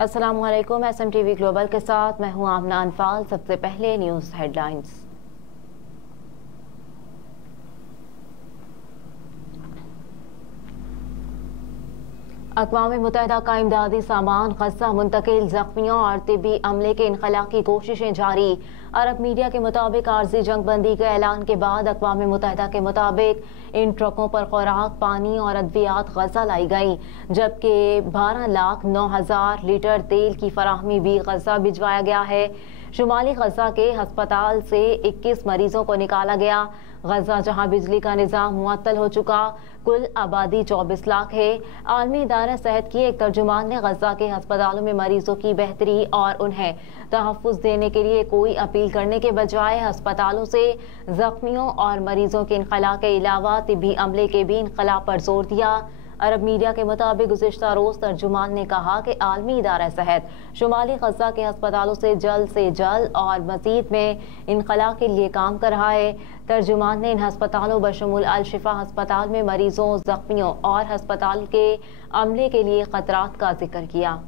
अस्सलाम वालेकुम। SMTV global के साथ मैं हूं आमना अनफाल। सबसे पहले न्यूज़ हेडलाइंस। अक़वाम मुत्तहिदा का इमदादी सामान गज़ा मुंतकिल, ज़ख्मियों और तिब्बी अमले के इनखला की कोशिशें जारी। अरब मीडिया के मुताबिक आर्जी जंगबंदी के ऐलान के बाद अक़वाम मुत्तहिदा के मुताबिक इन ट्रकों पर खुराक, पानी और अद्वियात गज़ा लाई गई, जबकि 12,09,000 लीटर तेल की फराहमी भी गज़ा भिजवाया गया है। शुमाली गज़ा के हस्पताल से 21 मरीजों को निकाला गया। गज़ा जहां बिजली का निज़ाम मुअत्तल हो चुका, कुल आबादी 24 लाख है। आलमी इदारा सेहत की एक तर्जुमान ने गज़ा के अस्पतालों में मरीजों की बेहतरी और उन्हें तहफ़्फ़ुज़ देने के लिए कोई अपील करने के बजाय अस्पतालों से ज़ख्मियों और मरीजों के इनखला के अलावा तिब्बी अमले के भी इनखला पर जोर दिया। अरब मीडिया के मुताबिक गुज़िश्ता रोज़ तर्जुमान ने कहा कि आलमी इदारा सेहत शुमाली गज़ा के अस्पतालों से जल्द और मज़ीद में इनखला के लिए काम कर रहा है। तर्जुमान ने इन अस्पतालों बशमूल अल शिफा अस्पताल में मरीजों, ज़ख्मियों और अस्पताल के अमले के लिए खतरात का जिक्र किया।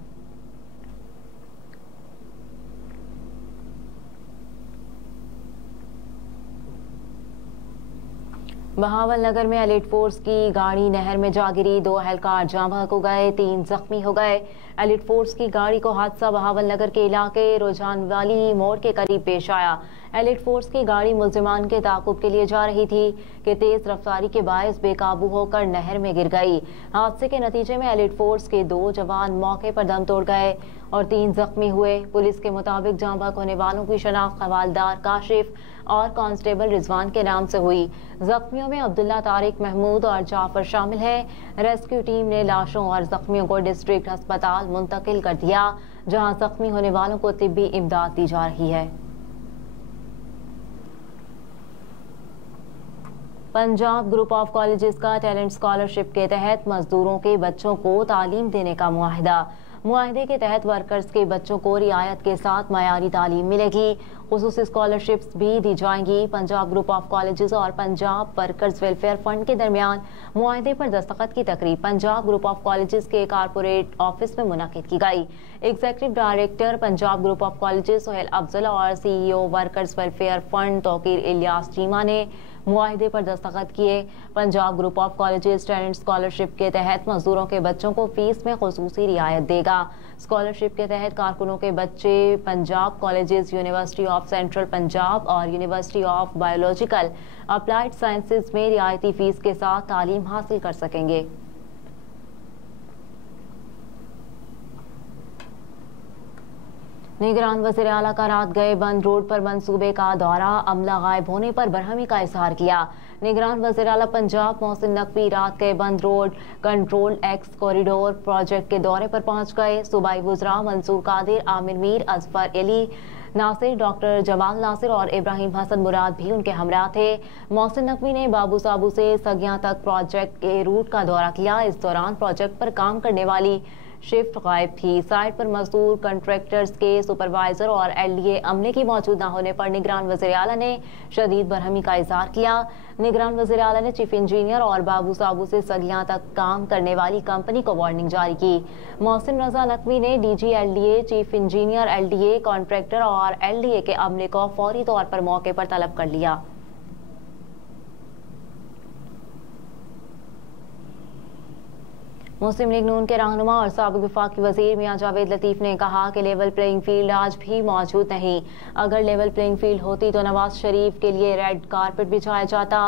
बहावल नगर में एलिट फोर्स की गाड़ी नहर में जा गिरी, 2 एहलकार जाँ बहक हो गए, 3 जख्मी हो गए। एलिट फोर्स की गाड़ी को हादसा बहावल नगर के इलाके रुझान वाली मोड़ के करीब पेश आया। एलिट फोर्स की गाड़ी मुल्जिमान के ताकुब के लिए जा रही थी कि तेज रफ्तारी के बायस बेकाबू होकर नहर में गिर गई। हादसे के नतीजे में एलिट फोर्स के 2 जवान मौके पर दम तोड़ गए और 3 जख्मी हुए। पुलिस के मुताबिक जाँ बहक होने वालों की शनाख्त हवालदार काशिफ और कांस्टेबल रिजवान के नाम से हुई। जख्मियों में अब्दुल्ला, तारिक, महमूद और जाफर शामिल हैं। रेस्क्यू टीम ने लाशों और जख्मियों को डिस्ट्रिक्ट अस्पताल मुंतकिल कर दिया, जहां जख्मी होने वालों को तिब्बी इमदाद दी जा रही है। पंजाब ग्रुप ऑफ कॉलेजेस का टैलेंट स्कॉलरशिप के तहत मजदूरों के बच्चों को तालीम देने का मुआहदे के तहत वर्कर्स के बच्चों को रियायत के साथ मयारी तालीम मिलेगी। खुसूसी स्कॉलरशिप्स भी दी जाएंगी। पंजाब ग्रुप ऑफ कॉलेजेस और पंजाब वर्कर्स वेलफेयर फंड के दरमियान मुआहदे पर दस्तखत की तकरीब पंजाब ग्रुप ऑफ कॉलेजेस के कारपोरेट ऑफिस में मुनक्किद की गई। Executive director Punjab group of colleges Sohail Afzal और CEO workers welfare fund Tauqeer Ilyas Cheema ने मुआहदे पर दस्तखत किए। Punjab group of colleges talent scholarship के तहत मजदूरों के बच्चों को फीस में खुसूसी रियायत देगा। स्कॉलरशिप के तहत कारकुनों के बच्चे Punjab colleges, university of central Punjab और university of biological applied sciences में रियायती फीस के साथ तालीम हासिल कर सकेंगे। निगरान वज़ीर आला का रात गए बंद रोड पर मंसूबे का दौरा, अमला गायब होने पर बरहमी का इजहार किया। निगरान वज़ीर आला पंजाब मोहसिन नकवी रात गए बंद road control x corridor project के दौरे पर पहुंच गए। सूबाई वज़रा मंसूर कादिर, आमिर मीर, अजफर अली नासिर, डॉक्टर जमाल नासिर और इब्राहिम हसन मुराद भी उनके हमरा थे। मोहसिन नकवी ने बाबू साबू से सगिया तक प्रोजेक्ट के रूट का दौरा किया। इस दौरान प्रोजेक्ट पर काम करने वाली शिफ्ट गायब थी। साइट पर मजदूर, कंट्रैक्टर्स के सुपरवाइजर और LDA अमले की मौजूद न होने पर निगरान वज़ीर आला ने शदीद बरहमी का इजहार किया। निगरान वज़ीर आला ने चीफ इंजीनियर और बाबू साबू से सगिया तक काम करने वाली कंपनी को वार्निंग जारी की। मोहसिन रजा नकवी ने DG LDA, chief engineer LDA, contractor और LDA के अमले को फौरी तौर पर मौके पर तलब कर लिया। मुस्लिम लीग नून के रहनुमा और साबिक वफाकी वजीर मियां जावेद लतीफ ने कहा कि लेवल प्लेइंग फील्ड आज भी मौजूद नहीं। अगर लेवल प्लेइंग फील्ड होती तो नवाज शरीफ के लिए रेड कारपेट बिछाया जाता।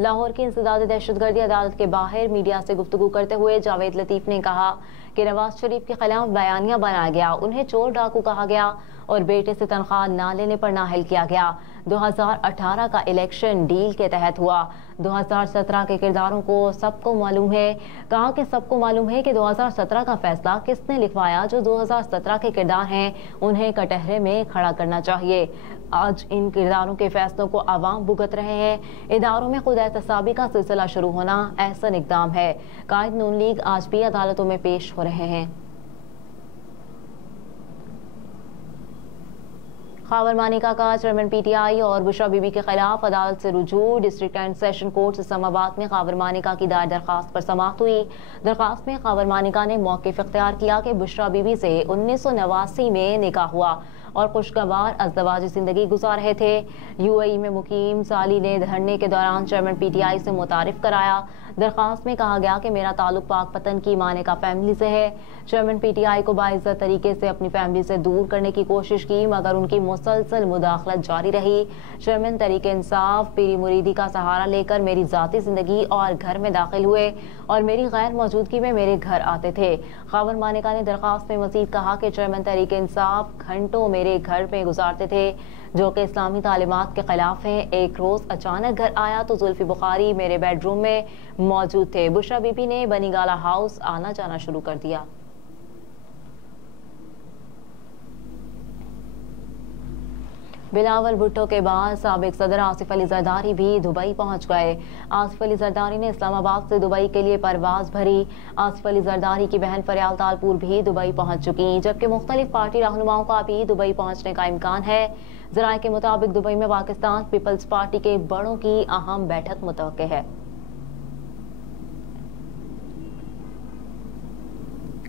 लाहौर की इंसदाद दहशतगर्दी अदालत के बाहर मीडिया से गुफ्तगू करते हुए जावेद लतीफ ने कहा कि नवाज शरीफ के खिलाफ बयानिया बनाया गया, उन्हें चोर डाकू कहा गया और बेटे से तनख्वाह ना लेने पर नाअहल किया गया। 2018 का इलेक्शन डील के तहत हुआ। 2017 के किरदारों को सबको मालूम है। कहा कि सबको मालूम है कि 2017 का फैसला किसने लिखवाया। जो 2017 के किरदार हैं उन्हें कटहरे में खड़ा करना चाहिए। आज इन किरदारों के फैसलों को आवाम भुगत रहे हैं। इदारों में खुद एहतसाबी का सिलसिला शुरू होना एहसन इकदाम है। कायद नून लीग आज भी अदालतों में पेश हो रहे हैं। खावर मानिका का चेयरमैन पीटीआई और बुशरा बीबी के खिलाफ अदालत से रुजू। District and session court Islamabad में खावर मानिका की दायर दरखास्त पर समाअत हुई। दरखास्त में खावर मानिका ने मौक़िफ़ इख्तियार किया कि बुशरा बीबी से 1989 में निकाह हुआ और खुशगवार अज़दवाजी जिंदगी गुजार रहे थे। यूएई में मुकीम साली ने धरने के दौरान चेयरमैन पीटीआई से मुतारिफ कराया। दरखास्त में कहा गया कि मेरा ताल्लुक पाकपतन की मानिका फैमिली से है। चेयरमैन पीटीआई को बाइज्जत तरीके से अपनी फैमिली से दूर करने की कोशिश की, मगर उनकी मुसलसल मुदाखलत जारी रही। चेयरमैन तरीके इंसाफ पीरी मुरीदी का सहारा लेकर मेरी जाती जिंदगी और घर में दाखिल हुए और मेरी गैर मौजूदगी में मेरे घर आते थे। खावर मानिका ने दरखास्त में मजीद कहा कि चेयरमैन तरीके इंसाफ घंटों मेरे घर में गुजारते थे, जो कि इस्लामी तालीमात के खिलाफ हैं। एक रोज अचानक घर आया तो जुल्फी बुखारी मेरे बेडरूम में मौजूद थे। बुशरा बीबी ने बनीगाला हाउस आना जाना शुरू कर दिया। बिलावल भुट्टो के बाद साबिक सदर आसिफ अली जरदारी भी दुबई पहुंच गए। आसिफ अली जरदारी ने इस्लामाबाद से दुबई के लिए परवाज भरी। आसिफ अली जरदारी की बहन फरियाल तालपुर भी दुबई पहुंच चुकी, जबकि मुख्तलिफ पार्टी रहनुमाओं का भी दुबई पहुंचने का इम्कान है। जराये के मुताबिक दुबई में पाकिस्तान पीपल्स पार्टी के बड़ों की अहम बैठक मुतवक्के है।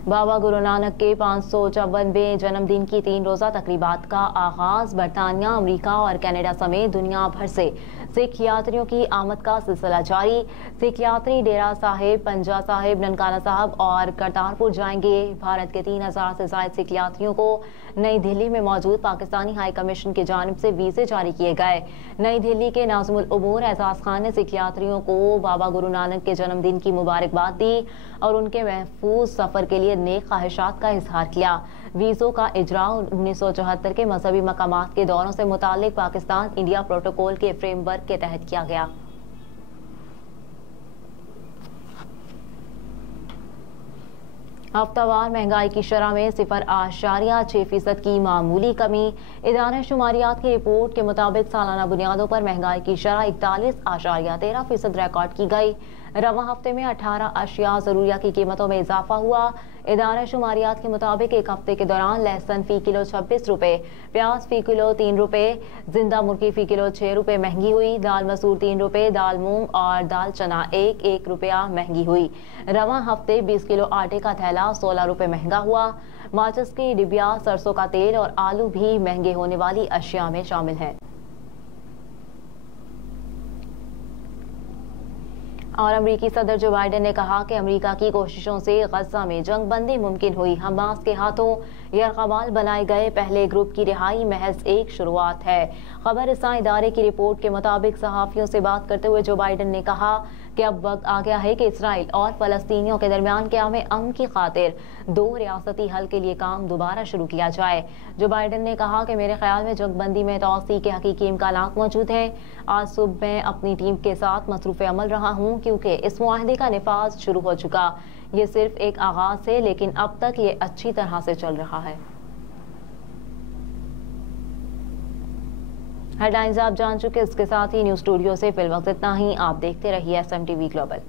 बाबा गुरु नानक के 554वें जन्मदिन की 3 रोज़ा तकरीबात का आगाज बरतानिया, अमेरिका और कनाडा समेत दुनिया भर से सिख यात्रियों की आमद का सिलसिला जारी। सिख यात्री डेरा साहिब, पंजा साहिब, ननकाना साहब और करतारपुर जाएंगे। भारत के 3000 से ज्यादा सिख यात्रियों को नई दिल्ली में मौजूद पाकिस्तानी हाई कमीशन की जानिब से वीजे जारी किए गए। नई दिल्ली के नाज़िमुल उमूर एजाज खान ने सिख यात्रियों को बाबा गुरु नानक के जन्मदिन की मुबारकबाद दी और उनके महफूज सफर के लिए नेक ख्वाहिशात का इजहार किया। वीज़ों का इजरा 1974 के मजहबी मकामात के दौरों से मुतालिक पाकिस्तान इंडिया प्रोटोकॉल के फ्रेमवर्क के तहत किया गया। हफ्तावार महंगाई की शरह में 0.6% की मामूली कमी। इदारा शुमारियात की रिपोर्ट के मुताबिक सालाना बुनियादों पर महंगाई की शरह 41.13% रिकॉर्ड की गई। रवा हफ्ते में 18 अशिया ज़रूरिया की कीमतों में इजाफा हुआ। इदारा शुमारियात के मुताबिक एक हफ्ते के दौरान लहसुन फी किलो 26 रुपए, प्याज फी किलो 3 रुपए, जिंदा मुर्गी फी किलो 6 रुपए महंगी हुई। दाल मसूर 3 रुपए, दाल मूंग और दाल चना 1 रुपया महंगी हुई। रवा हफ्ते 20 किलो आटे का थैला 16 रुपए महंगा हुआ। माचिस की डिबिया, सरसों का तेल और आलू भी महंगे होने वाली अशिया में शामिल है। और अमरीकी सदर जो बाइडेन ने कहा कि अमेरिका की कोशिशों से गजा में जंग बंदी मुमकिन हुई। हमास के हाथों यरगमाल बनाए गए पहले ग्रुप की रिहाई महज एक शुरुआत है। खबर रसां इदारे की रिपोर्ट के मुताबिक सहाफियों से बात करते हुए जो बाइडेन ने कहा कि अब वक्त आ गया है कि इसराइल और फलस्तीनियों के दरमियान क़याम अमन की खातिर 2 रियासती हल के लिए काम दोबारा शुरू किया जाए। जो बाइडेन ने कहा कि मेरे ख्याल में जंगबंदी में तौसी के हकीकी इम्कानात मौजूद हैं। आज सुबह मैं अपनी टीम के साथ मसरूफ़ अमल रहा हूँ क्योंकि इस मुआहदे का निफाज शुरू हो चुका। ये सिर्फ एक आगाज है, लेकिन अब तक ये अच्छी तरह से चल रहा है। हेडलाइंस आप जान चुके, इसके साथ ही न्यूज़ स्टूडियो से फिलवक्त इतना ही। आप देखते रहिए SMTV ग्लोबल।